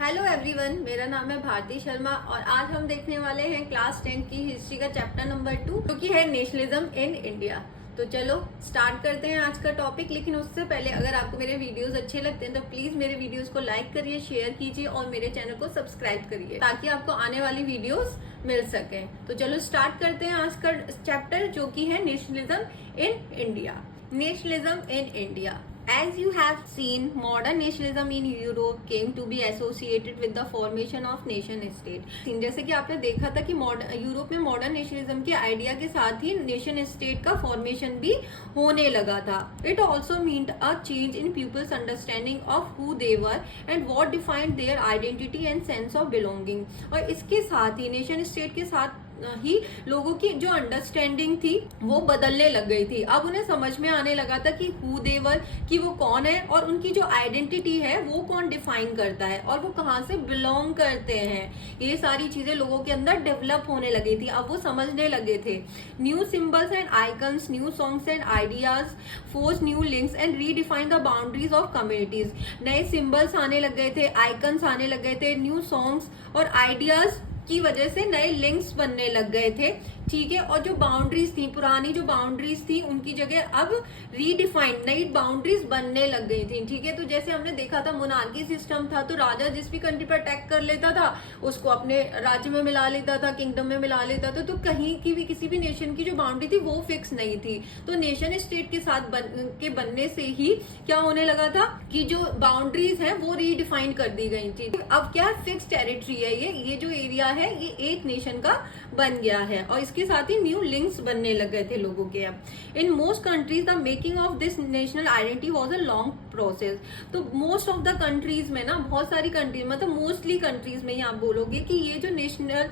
Hello everyone, मेरा नाम है भारती शर्मा और आज हम देखने वाले हैं क्लास 10 की हिस्ट्री का चैप्टर नंबर 2 जो कि है नेशनलिज्म इन इंडिया। तो चलो स्टार्ट करते हैं आज का टॉपिक। लेकिन उससे पहले अगर आपको मेरे वीडियोस अच्छे लगते हैं तो प्लीज मेरे वीडियोस को लाइक करिए, शेयर कीजिए और मेरे चैनल को सब्सक्राइब करिए ताकि आपको आने वाली वीडियोस मिल सके। तो चलो स्टार्ट करते हैं आज का चैप्टर जो कि है nationalism in India. Nationalism in India. As you have seen, modern nationalism in Europe came to be associated with the formation of nation state. जैसे कि आपने देखा था कि यूरोप में मॉडर्न नेशनलिज्म के आइडिया के साथ ही नेशन स्टेट का फॉर्मेशन भी होने लगा था. It also meant a change in people's understanding of who they were and what defined their identity and sense of belonging. और इसके साथ ही नेशन स्टेट के साथ ही लोगों की जो अंडरस्टैंडिंग थी वो बदलने लग गई थी. अब उन्हें समझ में आने लगा था कि हु देवर, कि वो कौन है और उनकी जो आइडेंटिटी है वो कौन डिफाइन करता है और वो कहाँ से बिलोंग करते हैं. ये सारी चीजें लोगों के अंदर डेवलप होने लगी थी. अब वो समझने लगे थे. New symbols and icons, new songs and ideas, force new links and redefine the boundaries of communities. नए सिंबल्स आने लग गए थे, आइकन्स आने लग गए थे, न्यू सॉन्ग्स और आइडियाज की वजह से नए लिंक्स बनने लग गए थे. ठीक है. और जो बाउंड्रीज थी, पुरानी जो बाउंड्रीज थी उनकी जगह अब रीडिफाइंड नई बाउंड्रीज बनने लग गई थी. ठीक है. तो जैसे हमने देखा था मोनार्की सिस्टम था तो राजा जिस भी कंट्री पर अटैक कर लेता था उसको अपने राज्य में मिला लेता था, किंगडम में मिला लेता था. तो कहीं की भी किसी भी नेशन की जो बाउंड्री थी वो फिक्स नहीं थी. तो नेशन स्टेट के साथ बनने से ही क्या होने लगा था कि जो बाउंड्रीज है वो रीडिफाइन कर दी गई थी. अब क्या फिक्स टेरिटरी है, ये जो एरिया है ये एक नेशन का बन गया है और इसके साथ ही न्यू लिंक्स बनने लग गए थे लोगों के. अब in most countries the making of this national identity was a long process. तो मोस्ट ऑफ द कंट्रीज में ना, बहुत सारी कंट्रीज मतलब मोस्टली कंट्रीज में ही आप बोलोगे कि ये जो नेशनल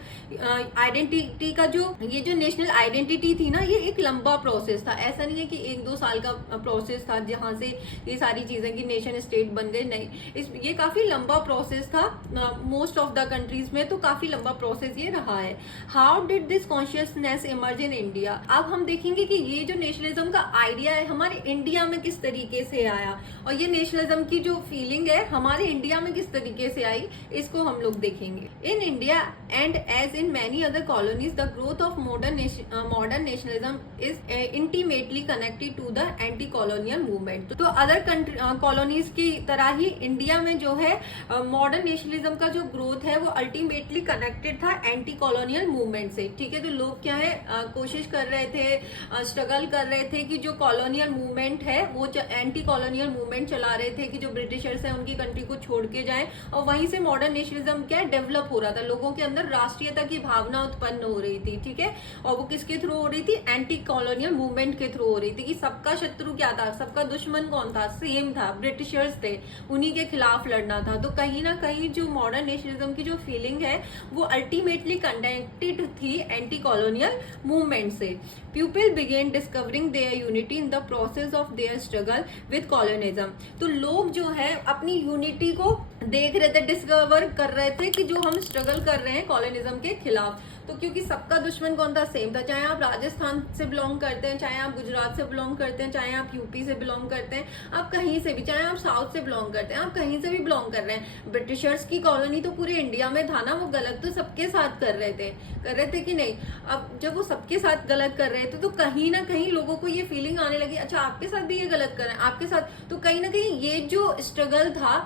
आइडेंटिटी का ये जो नेशनल आइडेंटिटी थी ना ये एक लंबा प्रोसेस था. ऐसा नहीं है कि 1-2 साल का प्रोसेस था जहां से ये सारी चीजें की नेशन स्टेट बन गए. नहीं, ये काफी लंबा प्रोसेस था. मोस्ट ऑफ द कंट्रीज में तो काफी लंबा प्रोसेस ये रहा है. How did this consciousness emerge in India. अब हम देखेंगे कि ये जो नेशनलिज्म का आइडिया है हमारे इंडिया में किस तरीके से आया और ये नेशनलिज्म की जो फीलिंग है हमारे इंडिया में किस तरीके से आई, इसको हम लोग देखेंगे. In India and as in many other colonies the growth of modern nationalism is intimately connected to the anti colonial movement. तो अदर कॉलोनीज की तरह ही इंडिया में जो है मॉडर्न नेशनलिज्म का जो ग्रोथ है वो अल्टीमेटली कनेक्टेड था एंटी कॉलोनियल मूवमेंट से. ठीक है. तो लोग क्या है कोशिश कर रहे थे, स्ट्रगल कर रहे थे कि जो कॉलोनियल मूवमेंट है वो एंटी कॉलोनियल मूवमेंट चला रहे थे कि जो ब्रिटिशर्स है उनकी कंट्री को छोड़ के जाएं और वहीं से मॉडर्न नेशनलिज्म क्या डेवलप हो रहा था. लोगों के अंदर राष्ट्रीयता की भावना उत्पन्न हो रही थी. ठीक है. और वो किसके थ्रू हो रही थी, एंटी कॉलोनियल मूवमेंट के थ्रू हो रही थी कि सबका शत्रु क्या था, सबका दुश्मन कौन था, सेम था, ब्रिटिशर्स थे, उन्हीं के खिलाफ लड़ना था. तो कहीं ना कहीं जो मॉडर्न नेशनलिज्म की जो फीलिंग है वो अल्टीमेटली कनेक्टेड थी एंटी कॉलोनियल मूवमेंट से. People begin discovering there unity in the process of their struggle with colonialism. तो लोग जो है अपनी यूनिटी को देख रहे थे, डिस्कवर कर रहे थे कि जो हम स्ट्रगल कर रहे हैं कॉलोनिज्म के खिलाफ. तो क्योंकि सबका दुश्मन कौन था, सेम था. चाहे आप राजस्थान से बिलोंग करते हैं, चाहे आप गुजरात से बिलोंग करते हैं, चाहे आप यूपी से बिलोंग करते हैं, आप कहीं से भी, चाहे आप साउथ से बिलोंग करते हैं, आप कहीं से भी बिलोंग कर रहे हैं. ब्रिटिशर्स की कॉलोनी तो पूरे इंडिया में था ना, वो गलत तो सबके साथ कर रहे थे कि नहीं. अब जब वो सबके साथ गलत कर रहे थे तो कहीं ना कहीं लोगों को ये फीलिंग आने लगी, अच्छा आपके साथ भी ये गलत कर रहे हैं, आपके साथ. तो कहीं ना कहीं ये जो स्ट्रगल था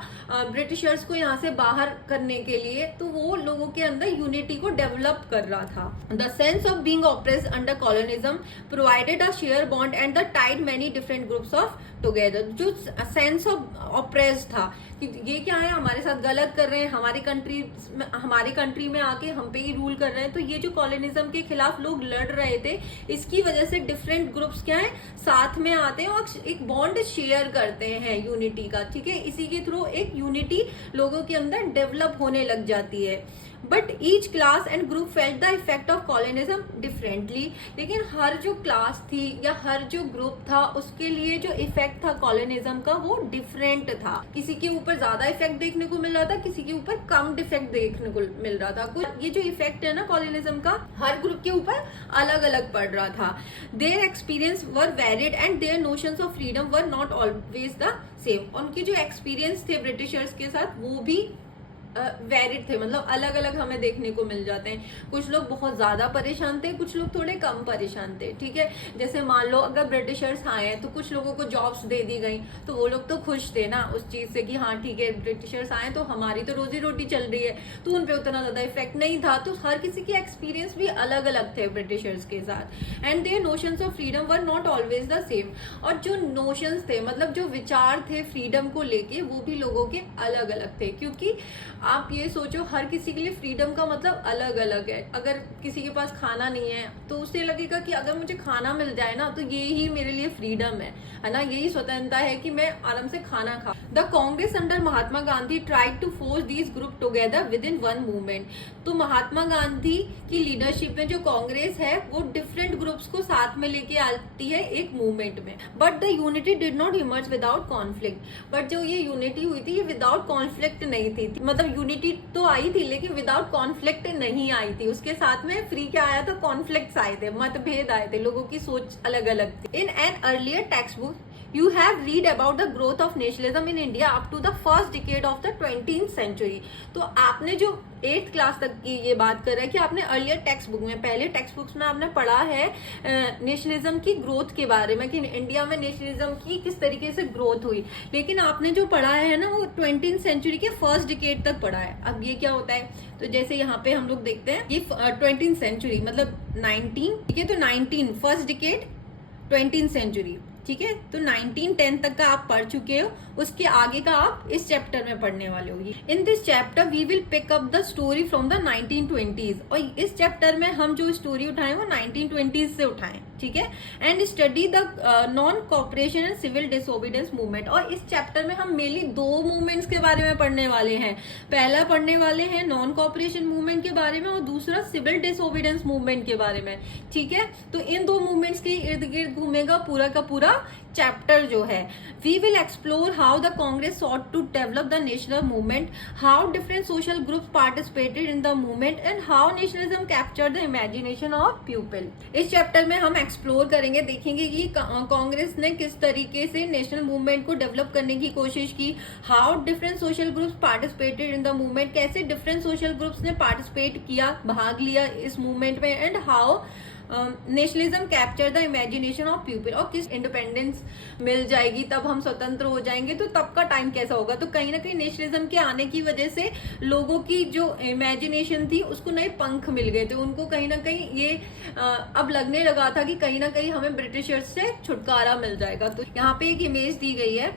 ब्रिटिशर्स को यहाँ से बाहर करने के लिए, तो वो लोगों के अंदर यूनिटी को डेवलप कर रहा था. The sense of being oppressed under colonialism provided a sheer bond and the tied many different groups of together. जो सेंस ऑफ ऑप्रेस्ड था कि ये क्या है, हमारे साथ गलत कर रहे हैं, हमारी कंट्री में आके हम पे ही रूल कर रहे हैं. तो ये जो कॉलोनिज्म के खिलाफ लोग लड़ रहे थे इसकी वजह से डिफरेंट ग्रुप्स क्या है साथ में आते हैं और एक बॉन्ड शेयर करते हैं यूनिटी का. ठीक है. इसी के थ्रू एक यूनिटी लोगों के अंदर डेवलप होने लग जाती है. But each class and group felt the effect of colonialism differently. लेकिन हर जो क्लास थी या हर जो ग्रुप था उसके लिए जो इफेक्ट था कॉलोनिज्म का वो डिफरेंट था. किसी के ऊपर ज्यादा इफेक्ट देखने को मिल रहा था, किसी के ऊपर कम इफेक्ट देखने को मिल रहा था. ये जो इफेक्ट है ना कॉलोनिज्म का हर ग्रुप के ऊपर अलग अलग पड़ रहा था. Their experience were varied and their notions of freedom were not always the same. उनके जो एक्सपीरियंस थे ब्रिटिशर्स के साथ वो भी वेरिड थे, मतलब अलग अलग हमें देखने को मिल जाते हैं। कुछ लोग बहुत ज्यादा परेशान थे, कुछ लोग थोड़े कम परेशान थे, ठीक है। जैसे मान लो अगर ब्रिटिशर्स आए तो कुछ लोगों को जॉब्स दे दी गई, तो वो लोग तो खुश थे ना उस चीज से कि हाँ ठीक है ब्रिटिशर्स आए तो हमारी तो रोजी रोटी चल रही है, तो उन पे उतना ज्यादा इफेक्ट नहीं था। तो हर किसी के एक्सपीरियंस भी अलग अलग थे ब्रिटिशर्स के साथ। And their notions of freedom were not always the same. और जो नोशंस थे, मतलब जो विचार थे फ्रीडम को लेके, वो भी लोगों के अलग अलग थे। क्योंकि आप ये सोचो हर किसी के लिए फ्रीडम का मतलब अलग अलग है। अगर किसी के पास खाना नहीं है तो उसे लगेगा कि अगर मुझे खाना मिल जाए ना तो ये ही मेरे लिए फ्रीडम है ना, यही स्वतंत्रता है कि मैं आराम से खाना खा। The Congress under Mahatma Gandhi tried to force these group together within one movement. तो महात्मा गांधी की लीडरशिप में जो कांग्रेस है वो डिफरेंट ग्रुप्स को साथ में लेके आती है एक मूवमेंट में। But the unity did not emerge without conflict. But जो ये यूनिटी हुई थी ये विदाउट कॉन्फ्लिक्ट नहीं थी, मतलब यूनिटी तो आई थी लेकिन विदाउट कॉन्फ्लिक्ट नहीं आई थी। उसके साथ में फ्री क्या आया था, कॉन्फ्लिक्ट्स आए थे, मतभेद आए थे, लोगों की सोच अलग अलग थी। In an earlier text book you have read about the growth of nationalism in India up to the first decade of the 20th century। तो आपने जो 8th क्लास तक की ये बात कर रहा है कि आपने अर्लियर टेक्स्ट बुक में, पहले टेक्स्ट बुक्स में आपने पढ़ा है नेशनलिज्म की ग्रोथ के बारे में कि इंडिया में नेशनलिज्म की किस तरीके से ग्रोथ हुई। लेकिन आपने जो पढ़ा है ना वो 20th सेंचुरी के फर्स्ट डिकेड तक पढ़ा है। अब ये क्या होता है, तो जैसे यहाँ पे हम लोग देखते हैं कि 20th सेंचुरी मतलब 19, ठीक है, तो 19 फर्स्ट डिकेड 20th सेंचुरी, ठीक है। तो 1910 तक का आप पढ़ चुके हो, उसके आगे का आप इस चैप्टर में पढ़ने वाले हो। In this chapter we will pick up the story from the 1920s। और इस चैप्टर में हम जो स्टोरी उठाएं वो 1920s से उठाएं, ठीक है। And study the non cooperation and civil disobedience movement. और इस चैप्टर में हम मेनली 2 मूवमेंट्स के बारे में पढ़ने वाले हैं। पहला पढ़ने वाले हैं नॉन कॉपरेशन मूवमेंट के बारे में और दूसरा सिविल डिसोबीडियंस मूवमेंट के बारे में, ठीक है। तो इन 2 मूवमेंट्स के इर्द गिर्द घूमेगा पूरा का पूरा चैप्टर जो है। We will explore how the Congress sought to develop the national movement, how different social groups participated in the movement and how nationalism captured the imagination of people. इस चैप्टर में हम एक्सप्लोर करेंगे, देखेंगे कि कांग्रेस ने किस तरीके से नेशनल मूवमेंट को डेवलप करने की कोशिश की, how different social groups participated in the movement, कैसे डिफरेंट सोशल ग्रुप्स ने पार्टिसिपेट किया, भाग लिया इस मूवमेंट में, and how nationalism capture the imagination of people. और किस इंडिपेंडेंस मिल जाएगी तब हम स्वतंत्र हो जाएंगे, तो तब का टाइम कैसा होगा। तो कहीं ना कहीं नेशनलिज्म के आने की वजह से लोगों की जो इमेजिनेशन थी उसको नए पंख मिल गए थे। उनको कहीं ना कहीं ये अब लगने लगा था कि कहीं ना कहीं हमें ब्रिटिशर्स से छुटकारा मिल जाएगा। तो यहाँ पे एक इमेज दी गई है,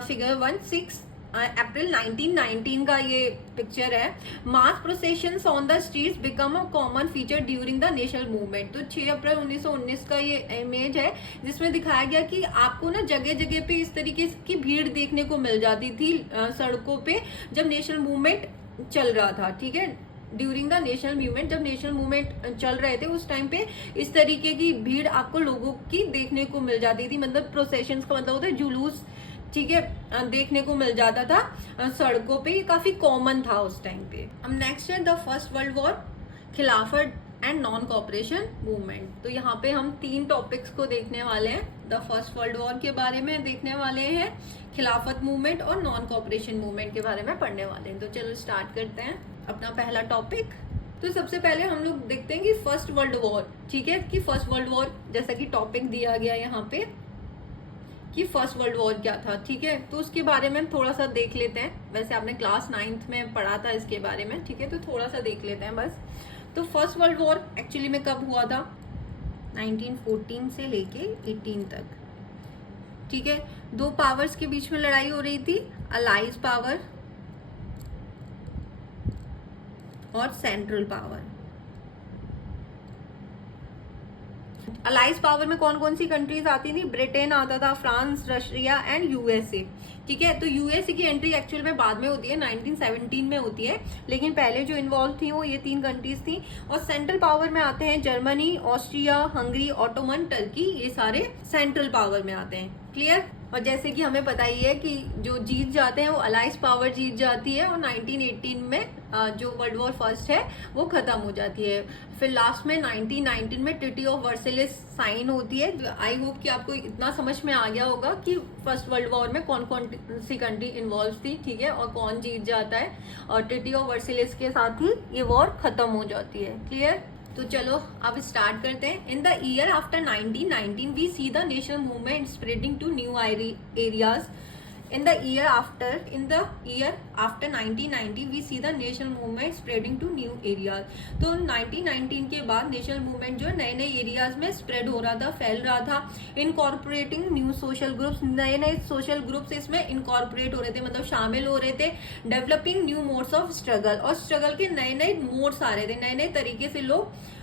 फिगर 1 अप्रैल 1919 का ये पिक्चर है। Mass processions on the streets become a common feature during the national movement. तो 6 अप्रैल 1919 का ये इमेज है जिसमें दिखाया गया कि आपको ना जगह जगह पे इस तरीके की भीड़ देखने को मिल जाती थी सड़कों पे जब नेशनल मूवमेंट चल रहा था, ठीक है। ड्यूरिंग द नेशनल मूवमेंट, जब नेशनल मूवमेंट चल रहे थे उस टाइम पे इस तरीके की भीड़ आपको लोगों की देखने को मिल जाती थी। मतलब प्रोसेशंस का मतलब होता है जुलूस, ठीक है, देखने को मिल जाता था सड़कों पे। ये काफी कॉमन था उस टाइम पे। अब नेक्स्ट है द फर्स्ट वर्ल्ड वॉर, खिलाफत एंड नॉन कॉपरेशन मूवमेंट। तो यहाँ पे हम 3 टॉपिक्स को देखने वाले हैं। द फर्स्ट वर्ल्ड वॉर के बारे में देखने वाले हैं, खिलाफत मूवमेंट और नॉन कॉपरेशन मूवमेंट के बारे में पढ़ने वाले हैं। तो चलो स्टार्ट करते हैं अपना पहला टॉपिक। तो सबसे पहले हम लोग देखते हैं कि फर्स्ट वर्ल्ड वॉर, ठीक है, कि फर्स्ट वर्ल्ड वॉर जैसा कि टॉपिक दिया गया यहाँ पे कि फर्स्ट वर्ल्ड वॉर क्या था, ठीक है। तो उसके बारे में थोड़ा सा देख लेते हैं। वैसे आपने क्लास 9th में पढ़ा था इसके बारे में, ठीक है, तो थोड़ा सा देख लेते हैं बस। तो फर्स्ट वर्ल्ड वॉर एक्चुअली में कब हुआ था, 1914 से लेके 18 तक, ठीक है। 2 पावर्स के बीच में लड़ाई हो रही थी, अलाइज पावर और सेंट्रल पावर। अलाइज पावर में कौन कौन सी कंट्रीज आती थी, ब्रिटेन आता था, फ्रांस, रशिया एंड यूएसए, ठीक है। तो यूएसए की एंट्री एक्चुअल में बाद में होती है, 1917 में होती है, लेकिन पहले जो इन्वॉल्व थी वो ये 3 कंट्रीज थी। और सेंट्रल पावर में आते हैं Germany, Austria, Hungary, Ottoman, Turkey, ये सारे सेंट्रल पावर में आते हैं, क्लियर। और जैसे कि हमें पता ही है कि जो जीत जाते हैं वो अलाइज पावर जीत जाती है, और 1918 में जो वर्ल्ड वॉर फर्स्ट है वो खत्म हो जाती है। फिर लास्ट में 1919 में ट्रीटी ऑफ वर्सेलिस साइन होती है। आई होप कि आपको इतना समझ में आ गया होगा कि फर्स्ट वर्ल्ड वॉर में कौन कौन सी कंट्री इन्वॉल्व थी, ठीक है, और कौन जीत जाता है, और ट्रीटी ऑफ वर्सेलिस के साथ ही ये वॉर खत्म हो जाती है। क्लियर? तो चलो अब स्टार्ट करते हैं। In the year after 1919 we see the national movement spreading to new areas. In the year after 1990 we see the national movement spreading to new areas। तो 1919 के बाद नेशनल मूवमेंट जो नए नए एरियाज में स्प्रेड हो रहा था, फैल रहा था। इनकॉर्पोरेटिंग न्यू सोशल ग्रुप्स, नए नए सोशल ग्रुप्स इसमें इनकॉर्पोरेट हो रहे थे, मतलब शामिल हो रहे थे। Developing new modes of struggle, और स्ट्रगल के नए नए मोड्स आ रहे थे, नए नए तरीके से लोग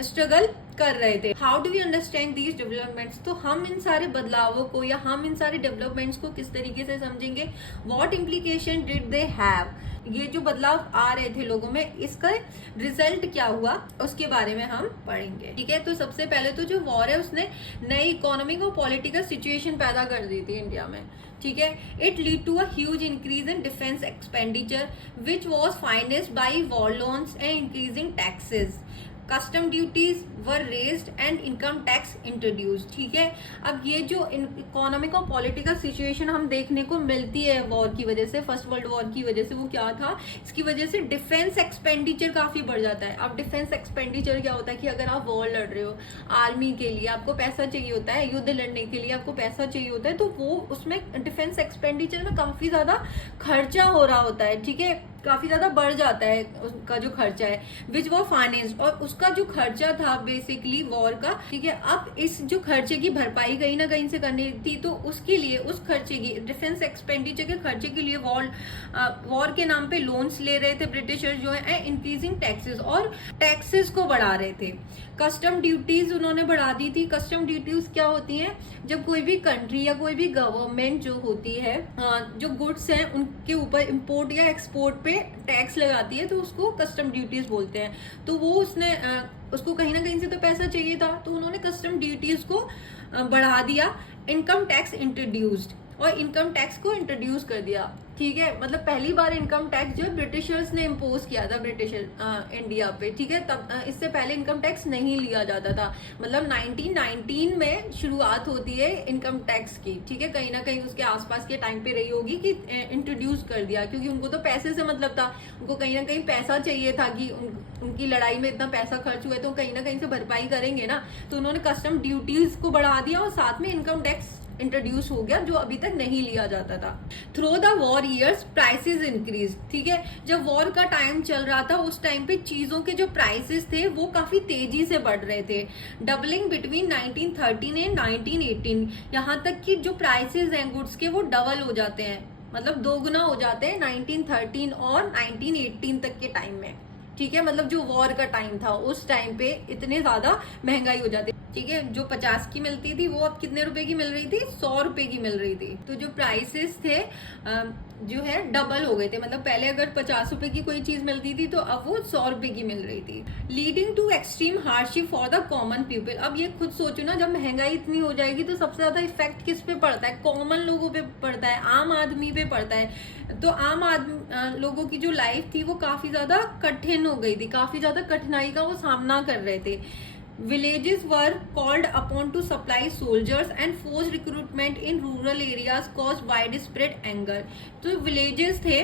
स्ट्रगल कर रहे थे। How do we understand these developments? तो हम इन सारे बदलावों को या हम इन सारे डेवलपमेंट्स को किस तरीके से समझेंगे? What implication did they have? ये जो बदलाव आ रहे थे लोगों में, इसका रिजल्ट क्या हुआ उसके बारे में हम पढ़ेंगे, ठीक है। तो सबसे पहले तो जो वॉर है उसने नई इकोनॉमिक और पॉलिटिकल सिचुएशन पैदा कर दी थी इंडिया में, ठीक है। It lead to a huge increase in defence expenditure which was financed by war loans and increasing taxes. Custom duties were raised and income tax introduce, ठीक है। अब ये जो इकोनॉमिक और पॉलिटिकल सिचुएशन हम देखने को मिलती है वॉर की वजह से, फर्स्ट वर्ल्ड वॉर की वजह से, वो क्या था? इसकी वजह से डिफेंस एक्सपेंडिचर काफी बढ़ जाता है। अब डिफेंस एक्सपेंडिचर क्या होता है कि अगर आप वॉर लड़ रहे हो, आर्मी के लिए आपको पैसा चाहिए होता है, युद्ध लड़ने के लिए आपको पैसा चाहिए होता है, तो वो उसमें डिफेंस एक्सपेंडिचर में काफी ज्यादा खर्चा हो रहा होता है, ठीक है, काफी ज्यादा बढ़ जाता है उसका जो खर्चा है, विच वो फाइनेंस, और उसका जो खर्चा था बेसिकली वॉर का, ठीक है। अब इस जो खर्चे की भरपाई कहीं ना कहीं से करनी थी, तो उसके लिए उस खर्चे की, डिफेंस एक्सपेंडिचर के खर्चे के लिए वॉर के नाम पे लोन्स ले रहे थे ब्रिटिशर्स जो है, इंक्रीजिंग टैक्सेस, और टैक्सेस को बढ़ा रहे थे। कस्टम ड्यूटीज उन्होंने बढ़ा दी थी। कस्टम ड्यूटीज क्या होती हैं? जब कोई भी कंट्री या कोई भी गवर्नमेंट जो होती है, जो गुड्स हैं उनके ऊपर इंपोर्ट या एक्सपोर्ट पे टैक्स लगाती है, तो उसको कस्टम ड्यूटीज बोलते हैं। तो वो उसको कहीं ना कहीं से तो पैसा चाहिए था, तो उन्होंने कस्टम ड्यूटीज को बढ़ा दिया। इनकम टैक्स इंट्रोड्यूस्ड, और इनकम टैक्स को इंट्रोड्यूस कर दिया, ठीक है। मतलब पहली बार इनकम टैक्स जो ब्रिटिशर्स ने इम्पोज किया था इंडिया पे, ठीक है। तब इससे पहले इनकम टैक्स नहीं लिया जाता था। मतलब 1919 में शुरुआत होती है इनकम टैक्स की, ठीक है। कहीं ना कहीं उसके आसपास के टाइम पे रही होगी कि इंट्रोड्यूस कर दिया, क्योंकि उनको तो पैसे से मतलब था, उनको कहीं ना कहीं पैसा चाहिए था कि उनकी लड़ाई में इतना पैसा खर्च हुआ है तो कहीं ना कहीं से भरपाई करेंगे ना, तो उन्होंने कस्टम ड्यूटीज को बढ़ा दिया और साथ में इनकम टैक्स इंट्रोड्यूस हो गया जो अभी तक नहीं लिया जाता था। Through the war years prices increase, ठीक है। जब वॉर का टाइम चल रहा था उस टाइम पे चीजों के जो प्राइसेस थे वो काफी तेजी से बढ़ रहे थे, डबलिंग बिटवीन 1913 एंड 1918। यहाँ तक कि जो प्राइसेस हैं गुड्स के वो डबल हो जाते हैं, मतलब दोगुना हो जाते हैं 1913 और 1918 तक के टाइम में, ठीक है। मतलब जो वॉर का टाइम था उस टाइम पे इतने ज्यादा महंगाई हो जाती, ठीक है। जो 50 की मिलती थी वो अब कितने रुपए की मिल रही थी? 100 रुपए की मिल रही थी। तो जो प्राइसेस थे जो है डबल हो गए थे। मतलब पहले अगर 50 रुपए की कोई चीज मिलती थी तो अब वो 100 रुपए की मिल रही थी। Leading to extreme hardship for the common people. अब ये खुद सोचो ना, जब महंगाई इतनी हो जाएगी तो सबसे ज्यादा इफेक्ट किस पे पड़ता है? कॉमन लोगों पे पड़ता है, आम आदमी पे पड़ता है। तो आम आदमी लोगों की जो लाइफ थी वो काफी ज्यादा कठिन हो गई थी, काफी ज्यादा कठिनाई का वो सामना कर रहे थे। Villages were called upon to supply soldiers and forced recruitment in rural areas caused widespread anger। तो villages थे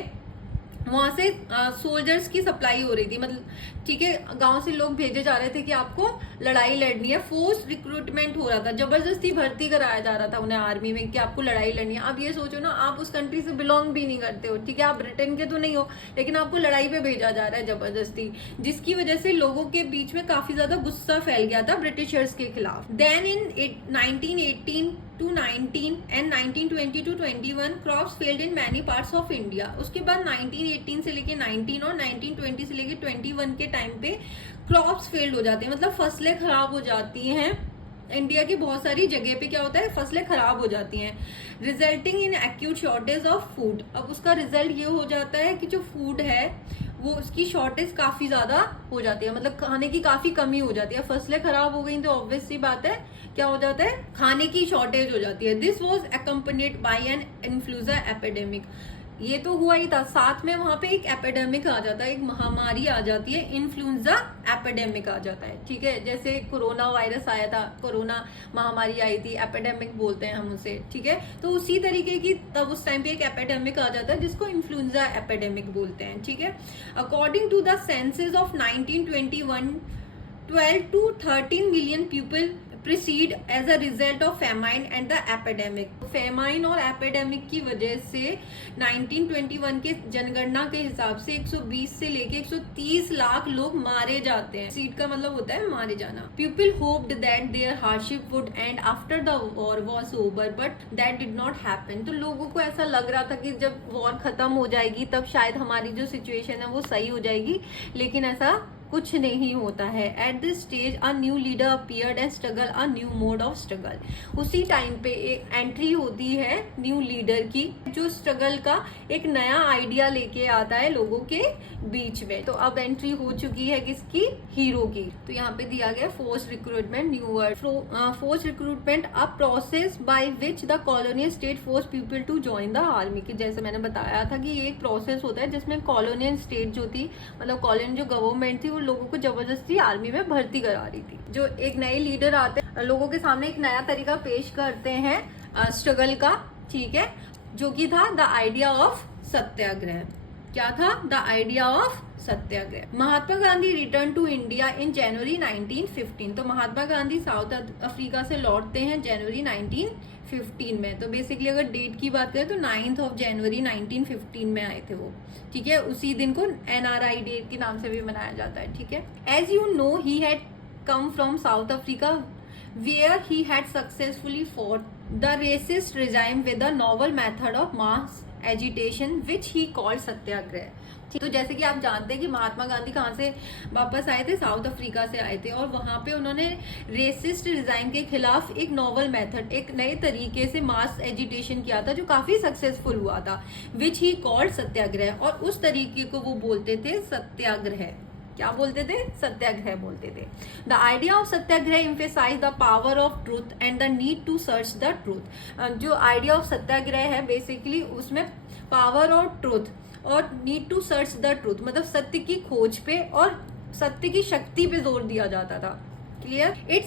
वहां से सोल्जर्स की सप्लाई हो रही थी, मतलब ठीक है, गांव से लोग भेजे जा रहे थे कि आपको लड़ाई लड़नी है। फोर्स रिक्रूटमेंट हो रहा था, जबरदस्ती भर्ती कराया जा रहा था उन्हें आर्मी में कि आपको लड़ाई लड़नी है। अब ये सोचो ना, आप उस कंट्री से बिलोंग भी नहीं करते हो, ठीक है, आप ब्रिटेन के तो नहीं हो, लेकिन आपको लड़ाई पे भेजा जा रहा है जबरदस्ती, जिसकी वजह से लोगों के बीच में काफी ज्यादा गुस्सा फैल गया था ब्रिटिशर्स के खिलाफ। Then in 1918 to 19 and 1920 to 21 crops failed in many parts of India. उसके बाद 1918 से लेके 19 और 1920 से लेके 21 के टाइम पे क्रॉप्स फेल्ड हो जाते हैं, मतलब फसलें खराब हो जाती हैं। इंडिया की बहुत सारी जगह पे क्या होता है, फसलें खराब हो जाती हैं, resulting in acute shortage of food. अब उसका रिजल्ट ये हो जाता है कि जो फूड है वो उसकी शॉर्टेज काफी ज्यादा हो जाती है, मतलब खाने की काफी कमी हो जाती है। फसलें खराब हो गई तो ऑब्वियस सी बात है क्या हो जाता है, खाने की शॉर्टेज हो जाती है। This was accompanied by an influenza epidemic. ये तो हुआ ही था, साथ में वहां पे एक एपिडेमिक आ जाता है, एक महामारी आ जाती है, इन्फ्लुएंजा एपिडेमिक आ जाता है। ठीक है, जैसे कोरोना वायरस आया था, कोरोना महामारी आई थी, एपिडेमिक बोलते हैं हम उसे। ठीक है, तो उसी तरीके की तब उस टाइम पे एक एपिडेमिक आ जाता है जिसको इन्फ्लुएंजा एपिडेमिक बोलते हैं। ठीक है, according to the census of 1921 12 to 13 million people perished as a result of famine and the epidemic. Famine और एपिडेमिक की वजह से 1921 के जनगणना के हिसाब से 120 से लेके 130 लाख लोग मारे जाते हैं। सीड का मतलब होता है मारे जाना। People hoped that their hardship would end after the war was over but that did not happen. तो लोगों को ऐसा लग रहा था कि जब वॉर खत्म हो जाएगी तब शायद हमारी जो सिचुएशन है वो सही हो जाएगी, लेकिन ऐसा कुछ नहीं होता है। At this stage a new leader appeared and struggle a new mode of struggle. उसी टाइम पे एक एंट्री होती है न्यू लीडर की, जो स्ट्रगल का एक नया आइडिया लेके आता है लोगों के बीच में। तो अब एंट्री हो चुकी है किसकी, हीरो की। तो यहाँ पे दिया गया force recruitment, new word. Force recruitment a process by which the colonial state force people to join the army. की जैसे मैंने बताया था कि ये एक प्रोसेस होता है जिसमें कॉलोनियल स्टेट जो थी, मतलब कॉलोनी जो गवर्नमेंट थी, लोगों को जबरदस्ती आर्मी में भर्ती करा रही थी। जो एक नए लीडर आते हैं, लोगों के सामने एक नया तरीका पेश करते हैं स्ट्रगल का। ठीक है, जो कि था द आइडिया ऑफ सत्याग्रह। क्या था, the idea of satyagraha. Mahatma Gandhi return to India in January 1915। तो महात्मा गांधी साउथ अफ्रीका से लौटते हैं जनवरी 1915 में। तो बेसिकली अगर डेट की बात करें तो 9 जनवरी 1915 में आए थे वो। ठीक है, उसी दिन को NRI डे के नाम से भी मनाया जाता है। ठीक है, as you know he had come from South Africa where he had successfully fought the racist regime with a novel method of mass agitation which he called satyagraha. तो जैसे कि आप जानते हैं कि महात्मा गांधी कहाँ से वापस आए थे, साउथ अफ्रीका से आए थे, और वहां पे उन्होंने रेसिस्ट रिजाइम के खिलाफ एक नॉवल मेथड, एक नए तरीके से मास एजिटेशन किया था जो काफी सक्सेसफुल हुआ था, विच ही कॉल्ड सत्याग्रह। और उस तरीके को वो बोलते थे सत्याग्रह। क्या बोलते थे, सत्याग्रह बोलते थे। The idea of satyagraha emphasise the power of truth and the need to search the truth. जो आइडिया ऑफ सत्याग्रह है बेसिकली उसमें पावर और ट्रूथ और need to search the truth, मतलब सत्य की खोज पे और सत्य की शक्ति पे जोर दिया जाता था। Clear? It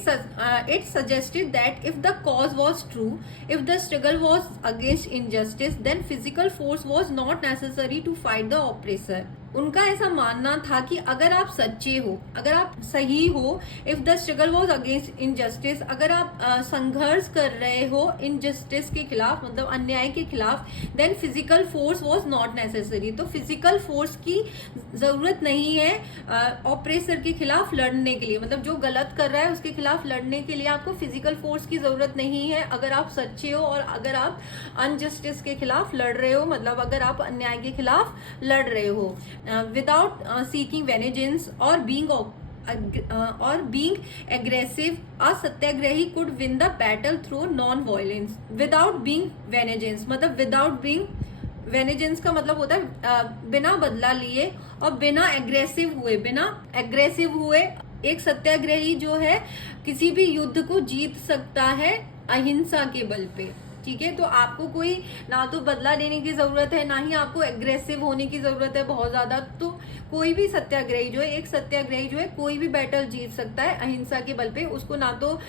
suggested that if the cause was true, if the struggle was against injustice, then physical force was not necessary to fight the oppressor. उनका ऐसा मानना था कि अगर आप सच्चे हो, अगर आप सही हो, if the struggle was against injustice, अगर आप संघर्ष कर रहे हो इनजस्टिस के खिलाफ, मतलब अन्याय के खिलाफ, then physical force was not necessary. तो फिजिकल फोर्स की जरूरत नहीं है ऑपरेसर के खिलाफ लड़ने के लिए, मतलब जो गलत कर रहा है उसके खिलाफ लड़ने के लिए आपको फिजिकल फोर्स की जरूरत नहीं है अगर आप सच्चे हो और अगर आप अनजस्टिस के खिलाफ लड़ रहे हो, मतलब अगर आप अन्याय के खिलाफ लड़ रहे हो। Without seeking vengeance or being aggressive, a satyagrahi could win the battle through non-violence. Without being vengeance, मतलब without being vengeance का मतलब होता है बिना बदला लिए और बिना एग्रेसिव हुए एक सत्याग्रही जो है किसी भी युद्ध को जीत सकता है अहिंसा के बल पे। ठीक है, तो आपको कोई ना तो बदला लेने की जरूरत है, ना ही आपको एग्रेसिव होने की जरूरत है बहुत ज्यादा। तो कोई भी सत्याग्रही जो है, एक सत्याग्रही जो है कोई भी बैटल जीत सकता है अहिंसा के बल पे। उसको ना तो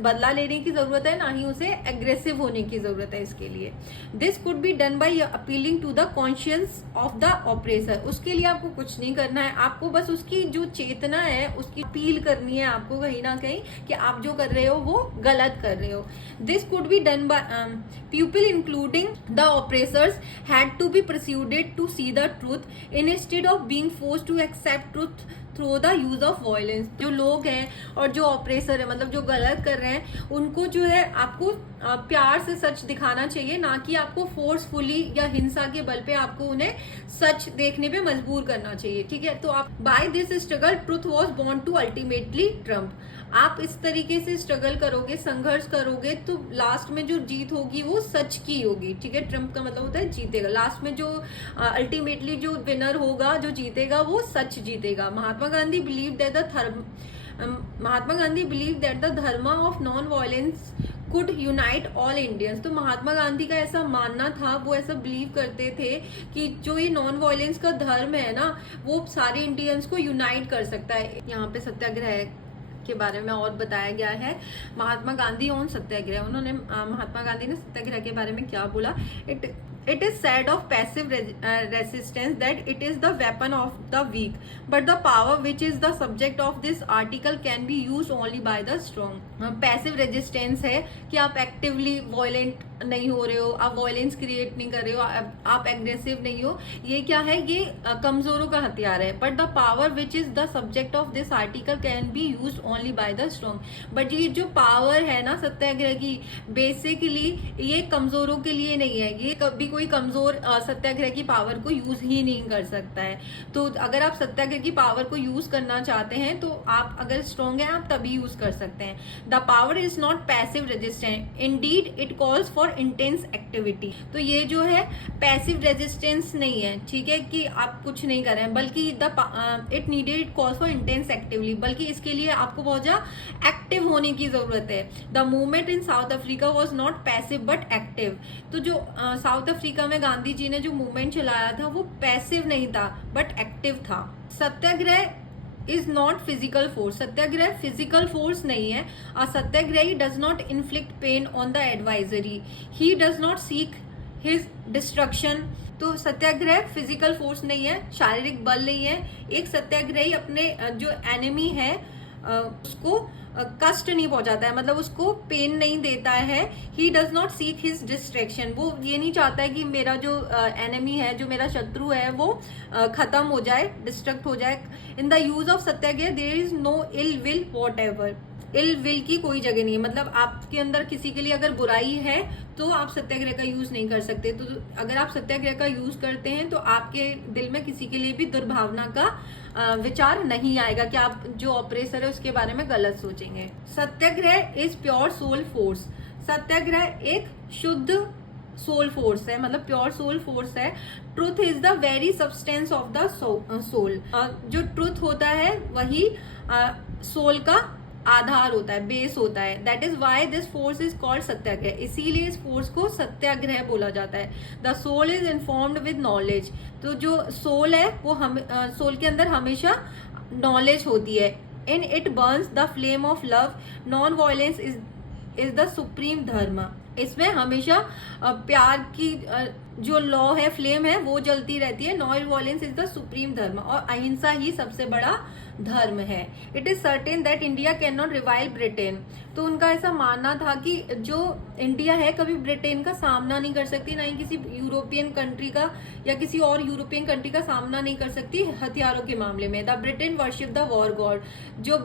बदला लेने की जरूरत है, ना ही उसे एग्रेसिव होने की जरूरत है इसके लिए। This could be done by appealing to the conscience of the oppressor. उसके लिए आपको कुछ नहीं करना है, आपको बस उसकी जो चेतना है उसकी अपील करनी है आपको कहीं ना कहीं कि आप जो कर रहे हो वो गलत कर रहे हो। This could be done bye people including the oppressors had to be persuaded to see the truth instead of being forced to accept truth through the use of violence. जो लोग हैं और जो ऑपरेसर है, मतलब जो गलत कर रहे हैं, उनको जो है आपको प्यार से सच दिखाना चाहिए, ना कि आपको फोर्सफुली या हिंसा के बल पे आपको उन्हें सच देखने पे मजबूर करना चाहिए। ठीक है, तो आप by this struggle truth was born to ultimately triumph. आप इस तरीके से स्ट्रगल करोगे, संघर्ष करोगे, तो लास्ट में जो जीत होगी वो सच की होगी। ठीक है, ट्रम्प का मतलब होता है जीतेगा। लास्ट में जो अल्टीमेटली जो विनर होगा, जो जीतेगा, वो सच जीतेगा। Mahatma Gandhi believe that the dharma of non violence could unite all Indians. तो महात्मा गांधी का ऐसा मानना था, वो ऐसा बिलीव करते थे कि जो ये नॉन वायलेंस का धर्म है ना, वो सारे इंडियंस को यूनाइट कर सकता है। यहाँ पे सत्याग्रह के बारे में और बताया गया है, महात्मा गांधी ऑन सत्याग्रह। उन्होंने महात्मा गांधी ने सत्याग्रह के बारे में क्या बोला? It is said of passive resistance that it is the weapon of the weak, but the power which is the subject of this article can be used only by the strong. Passive resistance है कि आप actively violent नहीं हो रहे हो, आप violence create नहीं कर रहे हो, आप एग्रेसिव नहीं हो। ये क्या है? ये कमजोरों का हथियार है। But the power which is the subject of this article can be use only by the strong. But ये जो पावर है ना सत्याग्रह की, बेसिकली ये कमजोरों के लिए नहीं है। ये कभी कोई कमजोर सत्याग्रह की पावर को यूज ही नहीं कर सकता है। तो अगर आप सत्याग्रह की पावर को यूज करना चाहते हैं, तो आप अगर स्ट्रॉन्ग है, आप तभी यूज कर सकते हैं। The power is not passive resistant, Indeed it calls for intense activity. तो ये जो है पैसिव रेजिस्टेंस नहीं है, ठीक है, कि आप कुछ नहीं कर रहे हैं, बल्कि it needed it calls for intense actively, बल्कि इसके लिए आपको बहुत ज्यादा एक्टिव होने की जरूरत है। The movement in south Africa was not passive but active. तो जो साउथ अफ्रीका में गांधी जी ने जो मूवमेंट चलाया था, वो पैसिव नहीं था बट एक्टिव था। Satyagraha is not physical force, satyagraha physical force नहीं है। Satyagrahi does not inflict pain on the adversary, he does not seek his destruction. तो सत्याग्रह फिजिकल फोर्स नहीं है, शारीरिक बल नहीं है। एक सत्याग्रही अपने जो एनिमी है उसको कष्ट नहीं पहुंचाता है, मतलब उसको पेन नहीं देता है। ही does not seek his distraction, वो ये नहीं चाहता है कि मेरा जो एनिमी है, जो मेरा शत्रु है, वो खत्म हो जाए, डिस्ट्रक्ट हो जाए। In the use of satyagraha there is no ill will whatever, ill will की कोई जगह नहीं है। मतलब आपके अंदर किसी के लिए अगर बुराई है, तो आप सत्याग्रह का यूज नहीं कर सकते। तो अगर आप सत्याग्रह का यूज करते हैं, तो आपके दिल में किसी के लिए भी दुर्भावना का विचार नहीं आएगा कि आप जो ऑपरेसर है उसके बारे में गलत सोचेंगे। Satyagraha is pure soul force, satyagraha एक शुद्ध सोल फोर्स है, मतलब प्योर सोल फोर्स है। Truth is the very substance of the soul, जो ट्रूथ होता है वही सोल का आधार होता है, बेस होता है। That is why this force is called satyagraha, इसीलिए इस फोर्स को सत्याग्रह बोला जाता है। The soul is informed with knowledge, तो जो सोल है वो सोल के अंदर हमेशा नॉलेज होती है। In it Burns the flame of love, non violence is the supreme धर्म। इसमें हमेशा प्यार की जो लॉ है, फ्लेम है, वो जलती रहती है। Non violence is the supreme धर्म, और अहिंसा ही सबसे बड़ा धर्म है। It is certain that India can not revile Britain, तो उनका ऐसा मानना था कि जो इंडिया है कभी ब्रिटेन का सामना नहीं कर सकती, ना ही किसी यूरोपियन कंट्री का या किसी और यूरोपियन कंट्री का सामना नहीं कर सकती हथियारों के मामले में। The Britain worship the war god, जो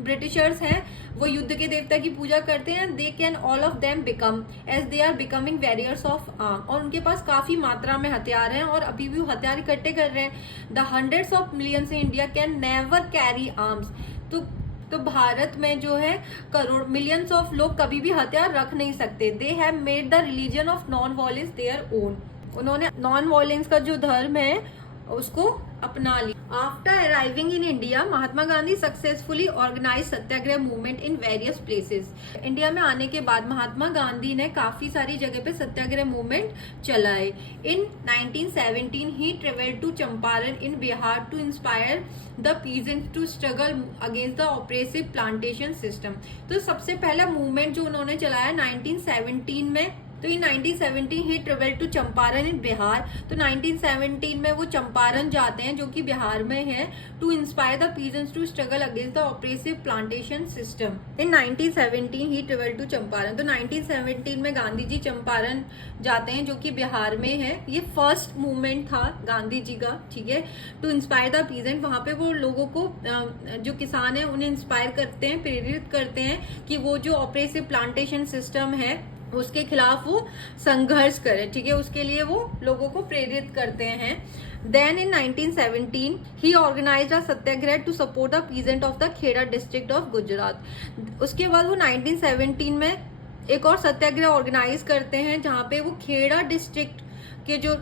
ब्रिटिशर्स हैं वो युद्ध के देवता की पूजा करते हैं। They can all of them become as they are becoming warriors of arm, और उनके पास काफी मात्रा में हथियार हैं और अभी भी वो हथियार इकट्ठे कर रहे हैं। The hundreds of millions in India can never carry arms, तो भारत में जो है करोड़ मिलियंस ऑफ लोग कभी भी हथियार रख नहीं सकते। They have made the religion of non violence their own, उन्होंने नॉन वायलेंस का जो धर्म है उसको अपना लिया। After arriving in India, Mahatma Gandhi successfully organise satyagraha movement in various places. India में आने के बाद महात्मा गांधी ने काफी सारी जगह पे सत्याग्रह मूवमेंट चलाए। In 1917 he travelled to Champaran in Bihar to inspire the peasants to struggle against the oppressive plantation system. तो सबसे पहला मूवमेंट जो उन्होंने चलाया 1917 में तो इन 1917 he travel to Champaran in Bihar. तो 1917 में वो चंपारण जाते हैं जो कि बिहार में है, to inspire the peasants to struggle against the oppressive plantation system. In 1917 he travel to Champaran. तो 1917 में गांधी जी चंपारण जाते हैं जो कि बिहार में है। ये फर्स्ट मूवमेंट था गांधी जी का, ठीक है, टू इंस्पायर द पीजेंट। वहां पे वो लोगों को जो किसान है उन्हें इंस्पायर करते हैं, प्रेरित करते हैं कि वो जो ऑपरेसिव प्लांटेशन सिस्टम है उसके खिलाफ वो संघर्ष करें, ठीक है, उसके लिए वो लोगों को प्रेरित करते हैं। Then in 1917 he organised a satyagraha to support the peasant of the Kheda district of Gujarat. उसके बाद वो 1917 में एक और सत्याग्रह ऑर्गेनाइज करते हैं जहां पे वो खेड़ा डिस्ट्रिक्ट के जो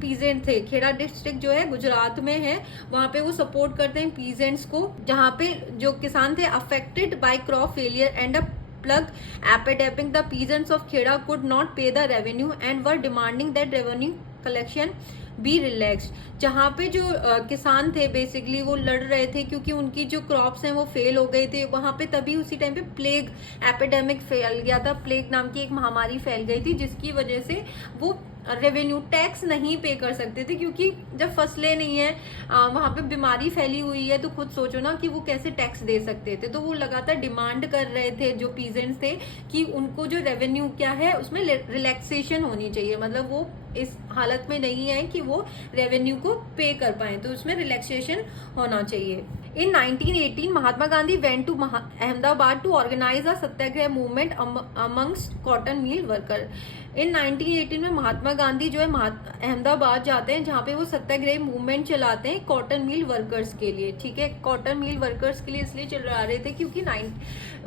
पीजेंट थे, खेड़ा डिस्ट्रिक्ट जो है गुजरात में है, वहां पे वो सपोर्ट करते हैं पीजेंट्स को, जहां पे जो किसान थे affected by crop failure and a plug epidemic. The peasants of Kheda could not pay the revenue and were demanding that revenue collection B relaxed. जहाँ पे जो किसान थे बेसिकली वो लड़ रहे थे क्योंकि उनकी जो क्रॉप्स हैं वो फेल हो गए थे। वहां पे तभी उसी टाइम पे प्लेग एपिडेमिक फैल गया था, प्लेग नाम की एक महामारी फैल गई थी जिसकी वजह से वो रेवेन्यू टैक्स नहीं पे कर सकते थे, क्योंकि जब फसलें नहीं है वहां पे बीमारी फैली हुई है तो खुद सोचो ना कि वो कैसे टैक्स दे सकते थे। तो वो लगातार डिमांड कर रहे थे जो पीजेंट्स थे कि उनको जो रेवेन्यू क्या है उसमें रिलैक्सेशन होनी चाहिए, मतलब वो इस हालत में नहीं है कि वो रेवेन्यू को पे कर पाए, तो उसमें रिलैक्सेशन होना चाहिए। In 1918, Mahatma Gandhi went to Ahmedabad to organize a satyagraha movement amongst cotton mill workers. इन 1918 में महात्मा गांधी जो है अहमदाबाद जाते हैं जहाँ पे वो सत्याग्रह मूवमेंट चलाते हैं कॉटन मिल वर्कर्स के लिए, ठीक है। कॉटन मिल वर्कर्स के लिए इसलिए चला रहे थे क्योंकि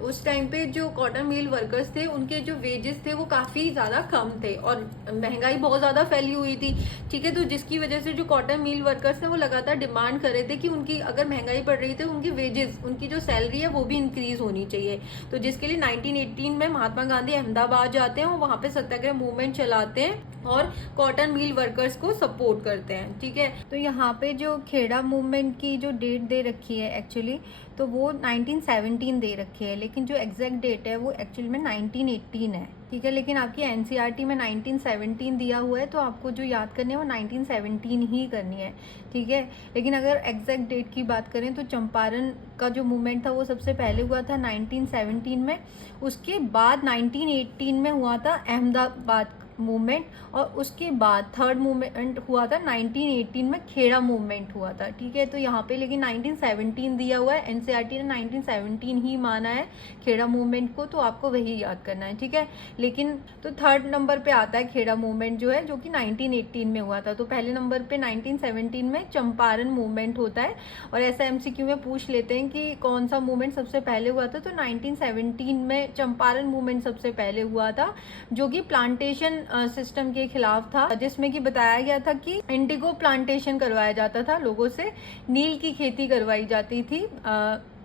उस टाइम पे जो कॉटन मिल वर्कर्स थे उनके जो वेजेस थे वो काफी ज्यादा कम थे और महंगाई बहुत ज्यादा फैली हुई थी, ठीक है। तो जिसकी वजह से जो कॉटन मिल वर्कर्स थे वो लगातार डिमांड कर रहे थे कि उनकी अगर महंगाई बढ़ रही थी उनकी वेजेस, उनकी जो सैलरी है वो भी इंक्रीज होनी चाहिए। तो जिसके लिए 1918 में महात्मा गांधी अहमदाबाद जाते हैं और वहां पे सत्याग्रह मूवमेंट चलाते हैं और कॉटन मिल वर्कर्स को सपोर्ट करते हैं, ठीक है। तो यहाँ पे जो खेड़ा मूवमेंट की जो डेट दे रखी है एक्चुअली तो वो 1917 दे रखी है, लेकिन जो एग्जैक्ट डेट है वो एक्चुअली में 1918 है, ठीक है। लेकिन आपकी एनसीईआरटी में 1917 दिया हुआ है तो आपको जो याद करनी है वो 1917 ही करनी है, ठीक है। लेकिन अगर एग्जैक्ट डेट की बात करें तो चंपारण का जो मूवमेंट था वो सबसे पहले हुआ था 1917 में, उसके बाद 1918 में हुआ था अहमदाबाद मूवमेंट और उसके बाद थर्ड मूवमेंट हुआ था 1918 में खेड़ा मूवमेंट हुआ था, ठीक है। तो यहाँ पे लेकिन 1917 दिया हुआ है, एनसीईआरटी ने 1917 ही माना है खेड़ा मूवमेंट को, तो आपको वही याद करना है, ठीक है। लेकिन तो थर्ड नंबर पे आता है खेड़ा मूवमेंट जो है जो कि 1918 में हुआ था। तो पहले नंबर पे 1917 में चंपारण मूवमेंट होता है और ऐसा एमसीक्यू में पूछ लेते हैं कि कौन सा मूवमेंट सबसे पहले हुआ था, तो 1917 में चंपारण मूवमेंट सबसे पहले हुआ था जो कि प्लांटेशन सिस्टम के खिलाफ था, जिसमें कि बताया गया था कि इंडिगो प्लांटेशन करवाया जाता था, लोगों से नील की खेती करवाई जाती थी,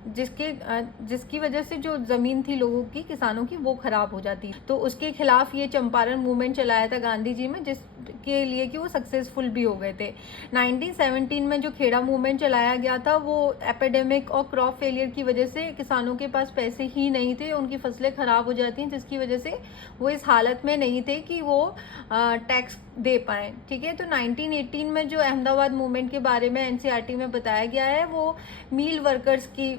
जिसकी वजह से जो जमीन थी लोगों की, किसानों की, वो खराब हो जाती। तो उसके खिलाफ ये चंपारण मूवमेंट चलाया था गांधी जी में, जिसके लिए कि वो सक्सेसफुल भी हो गए थे। 1917 में जो खेड़ा मूवमेंट चलाया गया था वो एपिडेमिक और क्रॉप फेलियर की वजह से किसानों के पास पैसे ही नहीं थे, उनकी फसलें खराब हो जाती हैं, जिसकी वजह से वो इस हालत में नहीं थे कि वो टैक्स दे पाए, ठीक है। तो 1918 में जो अहमदाबाद मूवमेंट के बारे में एनसीईआरटी में बताया गया है वो मील वर्कर्स की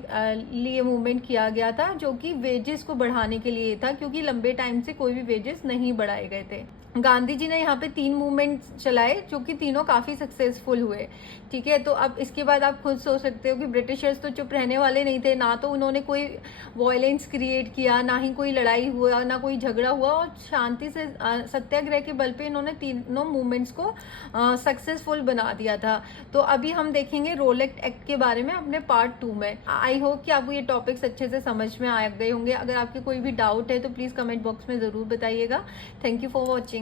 लिए मूवमेंट किया गया था, जो कि वेजेस को बढ़ाने के लिए था, क्योंकि लंबे टाइम से कोई भी वेजेस नहीं बढ़ाए गए थे। गांधी जी ने यहाँ पे 3 मूवमेंट चलाए जो कि तीनों काफी सक्सेसफुल हुए, ठीक है। तो अब इसके बाद आप खुद सोच सकते हो कि ब्रिटिशर्स तो चुप रहने वाले नहीं थे, ना तो उन्होंने कोई वायलेंस क्रिएट किया, ना ही कोई लड़ाई हुआ, ना कोई झगड़ा हुआ, और शांति से सत्याग्रह के बल पे इन्होंने तीनों मूवमेंट्स को सक्सेसफुल बना दिया था। तो अभी हम देखेंगे रोलेट एक्ट के बारे में अपने पार्ट 2 में। आई होप कि आपको ये टॉपिक्स अच्छे से समझ में आ गए होंगे। अगर आपके कोई भी डाउट है तो प्लीज कमेंट बॉक्स में जरूर बताइएगा। Thank you for watching.